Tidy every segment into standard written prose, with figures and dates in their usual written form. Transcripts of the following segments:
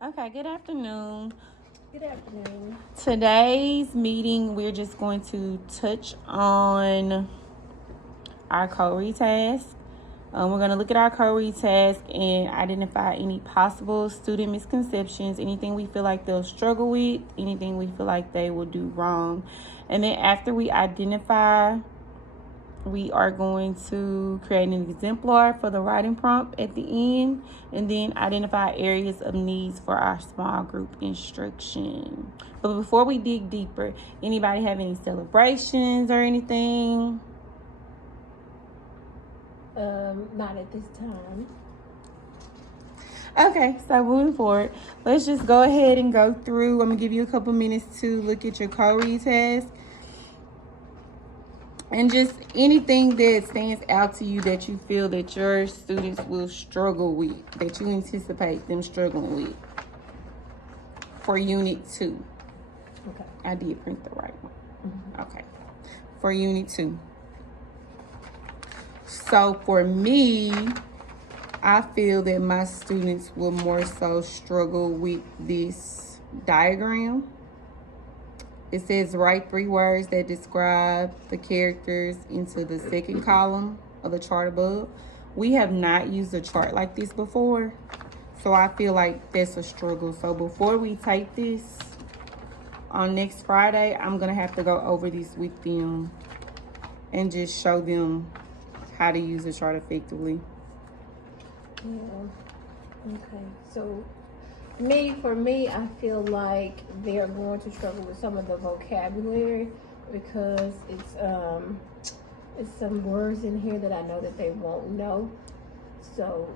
Okay, good afternoon. Good afternoon. Today's meeting, we're just going to touch on our code task. We're going to look at our code task and identify any possible student misconceptions, anything we feel like they'll struggle with, anything we feel like they will do wrong. And then after we identify, we are going to create an exemplar for the writing prompt at the end, and then identify areas of needs for our small group instruction. But before we dig deeper, anybody have any celebrations or anything? Not at this time. Okay, so moving forward, let's just go ahead and go through. I'm gonna give you a couple minutes to look at your co-read task. And just anything that stands out to you that you feel that your students will struggle with, that you anticipate them struggling with for Unit 2. Okay. I did print the right one. Okay. For Unit 2. So for me, I feel that my students will more so struggle with this diagram. It says write 3 words that describe the characters into the second column of the chart above. We have not used a chart like this before, so I feel like that's a struggle. So before we take this on next Friday, I'm gonna have to go over this with them and just show them how to use the chart effectively. Yeah. Okay. So for me, I feel like they're going to struggle with some of the vocabulary because it's some words in here that I know that they won't know. So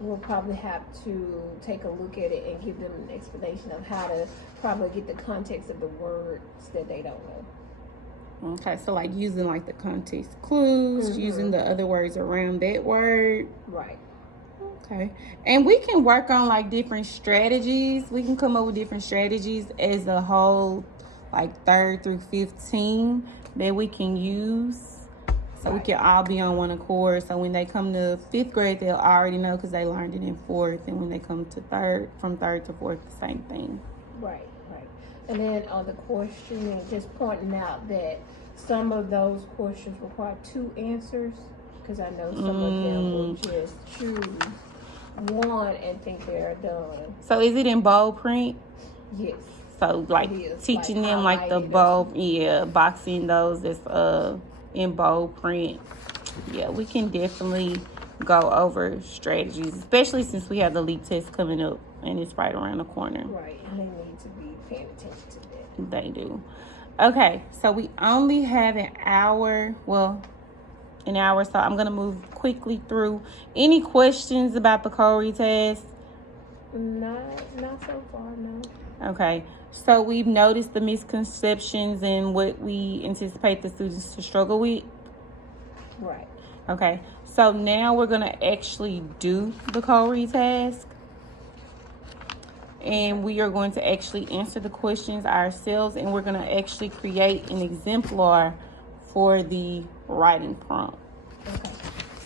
we'll probably have to take a look at it and give them an explanation of how to probably get the context of the words that they don't know. Okay, so like using like the context clues, using the other words around that word. Right. Okay, and we can work on like different strategies. We can come up with different strategies as a whole, like 3rd through 5th team that we can use. So we can all be on one accord. So when they come to 5th grade, they'll already know because they learned it in 4th. And when they come to 3rd, from 3rd to 4th, the same thing. Right. And then on the questioning, just pointing out that some of those questions require 2 answers, because I know some of them will just choose one and think they're done. So is it in bold print? Yes. So like teaching them like the bold, boxing those that's in bold print. Yeah, we can definitely go over strategies, especially since we have the LEAP test coming up and it's right around the corner. Right, and they need to be paying attention to that. They do. Okay, so we only have an hour, so I'm gonna move quickly through. Any questions about the code test? Not so far, no. Okay, so we've noticed the misconceptions and what we anticipate the students to struggle with. Right. Okay, so now we're gonna actually do the code task. And we are going to actually answer the questions ourselves, and we're going to actually create an exemplar for the writing prompt.